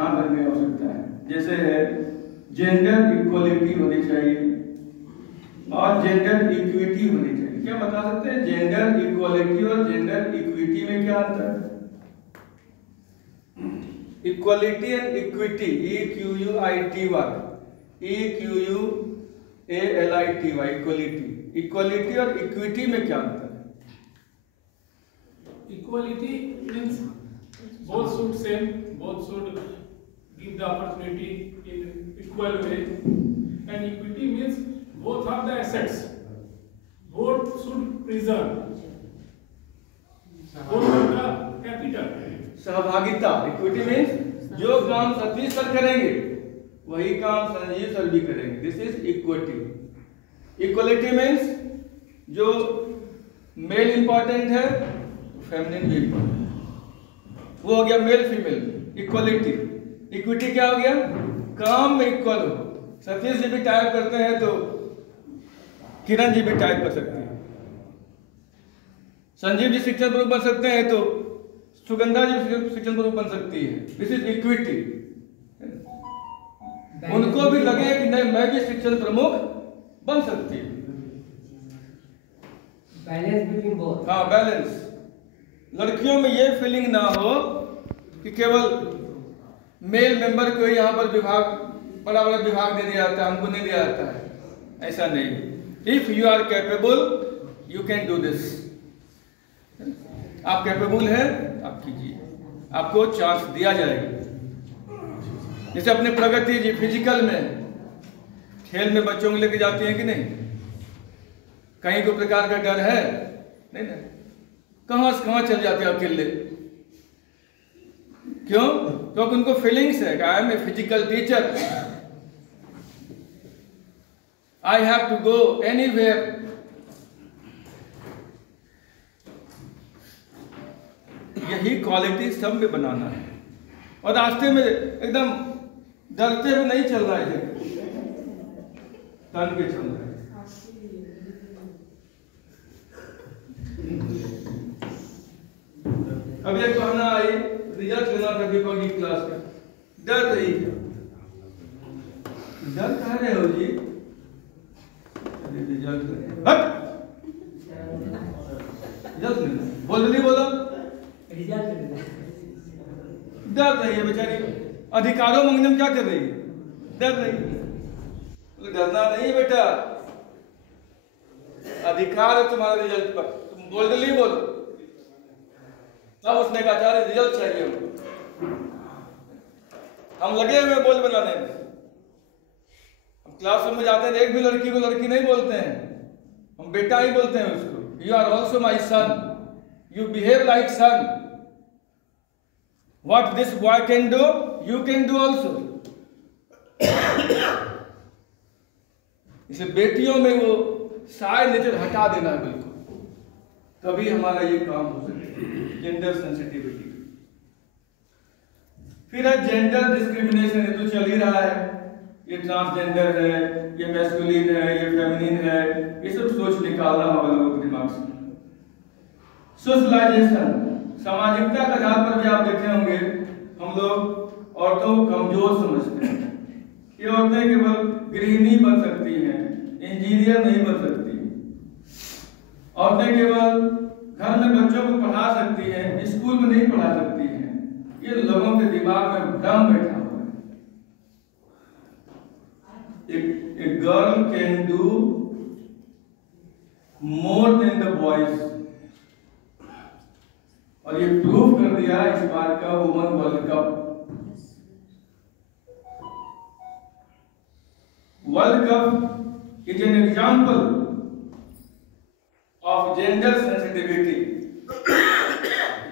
ध्यान रखने की आवश्यकता है। जैसे है जेंडर इक्वलिटी होनी चाहिए और जेंडर इक्विटी होनी चाहिए। क्या बता सकते हैं जेंडर इक्वलिटी और जेंडर इक्विटी में क्या अंतर है? Equality and equity, EQUITY, equality और इक्विटी में क्या अंतर है? Equality means both should same, both should give the opportunity in equal way, and equity means both are the assets, both should preserve, both are the capital. सहभागिता, equity means जो काम Satish sir करेंगे वही काम संजीव सर भी करेंगे, this is equity. Equality means जो mail important है फेमिनिन भी इंपॉर्टेंट, वो हो गया मेल फीमेल इक्वलिटी। इक्विटी क्या हो गया? काम में इक्वल हो, सतीश जी भी टाइप करते हैं तो किरण जी भी टाइप कर सकती है, संजीव जी शिक्षण प्रमुख बन सकते हैं तो सुगंधा जी शिक्षण प्रमुख बन सकती है, दिस इज इक्विटी। उनको भी लगे कि नहीं मैं भी शिक्षण प्रमुख बन सकती हूँ, बैलेंस बिटवीन बोथ। हाँ बैलेंस। लड़कियों में ये फीलिंग ना हो कि केवल मेल मेंबर को यहाँ पर विभाग बड़ा बड़ा विभाग दे दिया जाता है, हमको नहीं दिया जाता है, ऐसा नहीं। If you are capable you can do this. आप कैपेबल हैं आप कीजिए, आपको चांस दिया जाएगा। जैसे अपने प्रगति जी फिजिकल में खेल में बच्चों को लेके जाती हैं कि नहीं, कहीं कोई प्रकार का डर है नहीं ना, कहां से कहां चल जाते हैं अकेले, क्यों? क्योंकि उनको फीलिंग्स है I am a physical teacher, I have to go anywhere. यही क्वालिटी सब में बनाना है और रास्ते में एकदम डरते हुए नहीं चल रहा है, तन के चल रहा है। अब ये कहना आई रिजल्ट लेना था दीपक की क्लास का, डर रही है, डर कह रहे हो जी? रिजल्ट लेना बोल नहीं बोलो, डर रही है बेचारी, अधिकारों मांगने में क्या कर रही है? डर रही है। डरना नहीं है बेटा, अधिकार है तुम्हारा रिजल्ट पर, तुम बोल्डली बोलो। तब उसने कहा चाहे रिजल्ट चाहिए हमको, हम लगे हुए बोल बनाने में। हम क्लासरूम में जाते हैं एक भी लड़की को लड़की नहीं बोलते हैं, हम बेटा ही बोलते हैं उसको। You are also my son, you behave like son, what this boy can do you can do also। इसलिए बेटियों में वो सारे नेचर हटा देना है बिल्कुल, तभी हमारा ये काम हो सकता है, जेंडर सेंसिटिविटी। फिर है जेंडर डिस्क्रिमिनेशन, ये तो चल ही रहा है, ये ट्रांसजेंडर है, ये मैस्कुलिन है, ये फेमिनिन है, ये सब सोच निकालना होगा लोगों के दिमाग से। सोशलाइजेशन, सामाजिकता के आधार पर भी आप देखे होंगे हम लोग औरतों को कमजोर समझते हैं। ये औरतें केवल गृहिणी बन सकती हैं, इंजीनियर नहीं बन सकती। औरतें केवल घर में बच्चों को पढ़ा सकती हैं, स्कूल में नहीं पढ़ा सकती हैं। ये लोगों के दिमाग में भ्रम बैठा हुआ है। A girl can do more than the boys, और ये प्रूव कर दिया इस बार का women world cup. World cup is an example of gender sensitivity.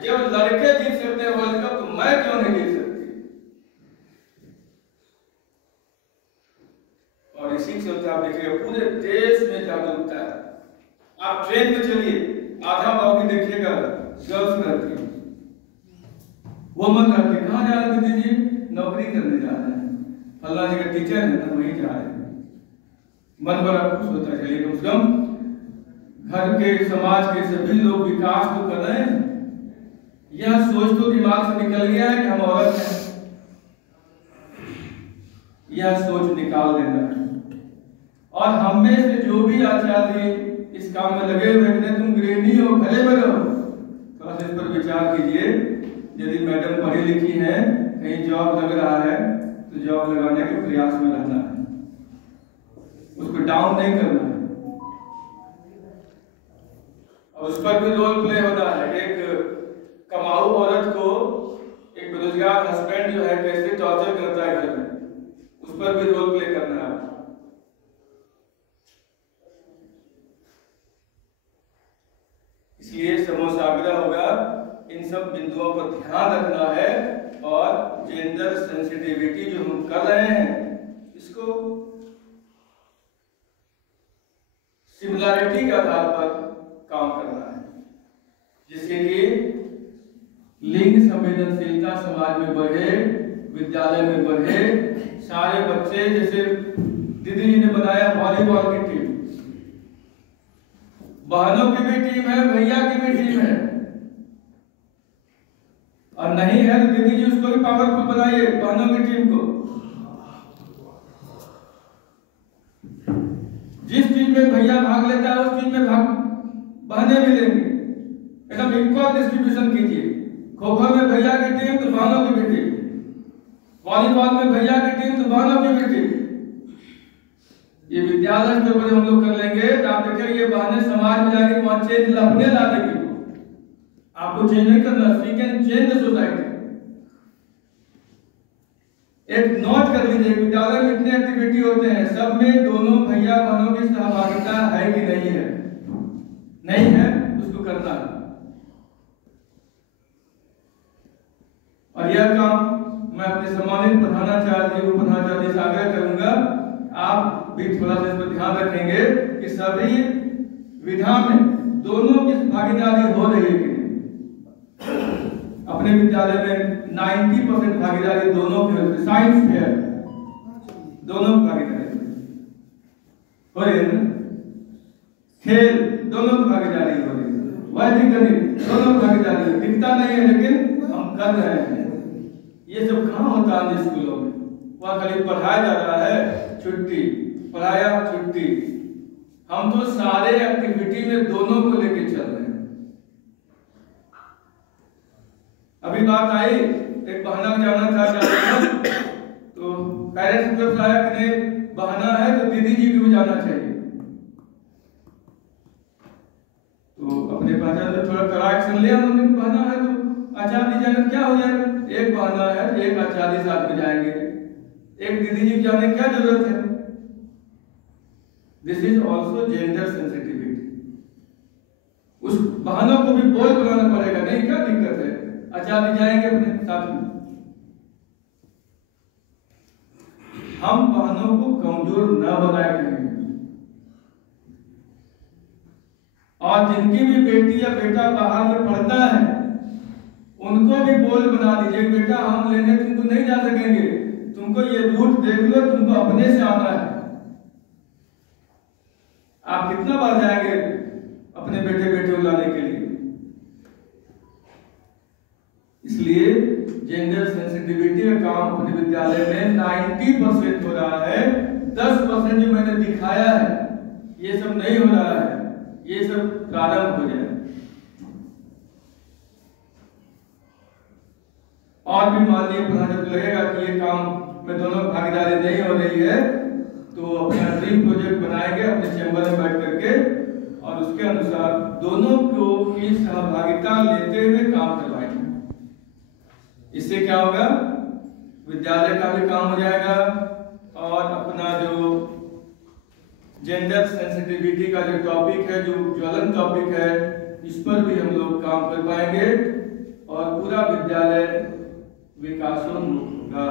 जब लड़के जीत सकते हैं वर्ल्ड कप तो मैं क्यों नहीं जीत सकती? और इसी चलते आप देखिएगा पूरे देश में जागरूकता है। आप ट्रेन में चलिए, आधा बागी देखिएगा गर्ल्स रहती है, वुमन रहती है। कहाँ जा रहे थे जी? नौकरी करने जा रहे हैं, फल्ला जी का टीचर है ना वहीं जा रहे हैं। मन बड़ा खुश होता है, चलिए कम से कम घर के समाज के सभी लोग विकास तो कर रहे हैं। यह सोच तो दिमाग से निकल गया है कि हम औरत हैं, यह सोच निकाल देना है। और हम में से जो भी आचार्य इस काम में लगे हुए हैं, तुम गृहिणी हो, भले भले हो, थोड़ा सा इस पर विचार कीजिए। यदि मैडम पढ़ी लिखी है, कहीं जॉब लग रहा है, तो जॉब लगाने के प्रयास में रहना है, उसको डाउन नहीं करना है। और उस पर भी रोल प्ले होता है। एक कमाऊ औरत को एक बेरोजगार हस्बैंड जो है कैसे टॉर्चर करता है घर में, उस पर भी रोल प्ले करना है। इसलिए समोसाग्रह होगा, इन सब बिंदुओं पर ध्यान रखना है। और जेंडर सेंसिटिविटी जो हम कर रहे हैं, इसको सिमिलैरिटी के आधार पर काम करना है, जिससे कि लिंग संवेदनशीलता समाज में बढ़े, विद्यालय में बढ़े। सारे बच्चे, जैसे दीदी जी ने बताया, वॉलीबॉल की टीम, बहनों की भी टीम है, भैया की भी टीम है, और नहीं है तो दीदी जी उसको भी पावरफुल बनाइए, बहनों की टीम को। जिस चीज में भैया भाग लेता है, उस चीज में भाग बहनें भी लेंगी। एकदम इक्वल डिस्ट्रीब्यूशन कीजिए। खो खो में भैया की टीम तो बहनों की भी टीम, वॉलीबॉल में भैया की टीम तो बहनों की भी टीम। ये विद्यालय स्तर पर हम लोग कर लेंगे तो आप देखिए, ये बहनें समाज में जाएंगे, वहां चेंज अपने ला देंगे। आपको चेंज नहीं करना, we can change the society. एक नोट कर लीजिए, विद्यालय में इतने एक्टिविटी होते हैं, सब में दोनों भैया बहनों की सहभागिता है कि नहीं है? नहीं है, उसको करना है। और यह काम मैं अपने सम्मानित प्रधानाचार्य जी, उपप्रधानाचार्य से आग्रह करूंगा, आप भी थोड़ा सा इस पर ध्यान रखेंगे कि सभी विधा में दोनों की भागीदारी हो रही है कि नहीं। अपने विद्यालय में 90% भागीदारी दोनों की होती है। साइंस फेयर दोनों की भागीदारी हो रही है, खेल दोनों की भागीदारी हो रही है, वैदिक गणित दोनों की भागीदारी दिखता नहीं है, लेकिन हम कर रहे हैं। ये सब कहाँ होता है स्कूलों में? वहाँ खाली पढ़ाया जा रहा है, छुट्टी, पढ़ाया छुट्टी। हम तो सारे एक्टिविटी में दोनों को लेके चल रहे हैं। अभी बात आई, एक बहाना जाना था तो पेरेंट्स जब आया कि नहीं बहाना है तो दीदी जी को भी जाना चाहिए, तो अपने पहचान में थोड़ा कड़ा एक्शन लिया उन्होंने। बहाना है तो आचार्य जाने क्या हो जाएगा? एक बहाना है, एक आचार्य साथ में जाएंगे, एक दीदी जी जाने क्या जरूरत है? This is also gender sensitivity. उस बहानों को भी बोल बनाना पड़ेगा, नहीं क्या दिक्कत है, आचार्य जाएंगे अपने साथ में। हम बहनों को कमजोर न बनाए करेंगे। और जिनकी भी बेटी या बेटा बाहर में पढ़ता है, उनको भी बोल बना दीजिए, बेटा हम लेने तुमको नहीं जा सकेंगे, तुमको ये रूट देख लो, तुमको अपने से आना है। आप कितना बार जाएंगे अपने बेटे बेटे को लाने के लिए? इसलिए जेंडर सेंसिटिविटी का काम अपने विद्यालय में 90% हो रहा है। 10% जो मैंने दिखाया है, ये सब नहीं हो रहा है, ये सब प्रारंभ हो जाए। और भी माननीय प्रधान लगेगा कि ये काम में दोनों भागीदारी नहीं हो रही है, तो अपना ड्रीम प्रोजेक्ट बनाएंगे अपने चैम्बर में बैठ करके, और उसके अनुसार दोनों को की सहभागिता लेते हुए काम करवाएंगे। इससे क्या होगा? विद्यालय का भी काम हो जाएगा, और अपना जो जेंडर सेंसिटिविटी का जो टॉपिक है, जो ज्वलन टॉपिक है, इस पर भी हम लोग काम कर पाएंगे, और पूरा विद्यालय विकासोन्मुख होगा।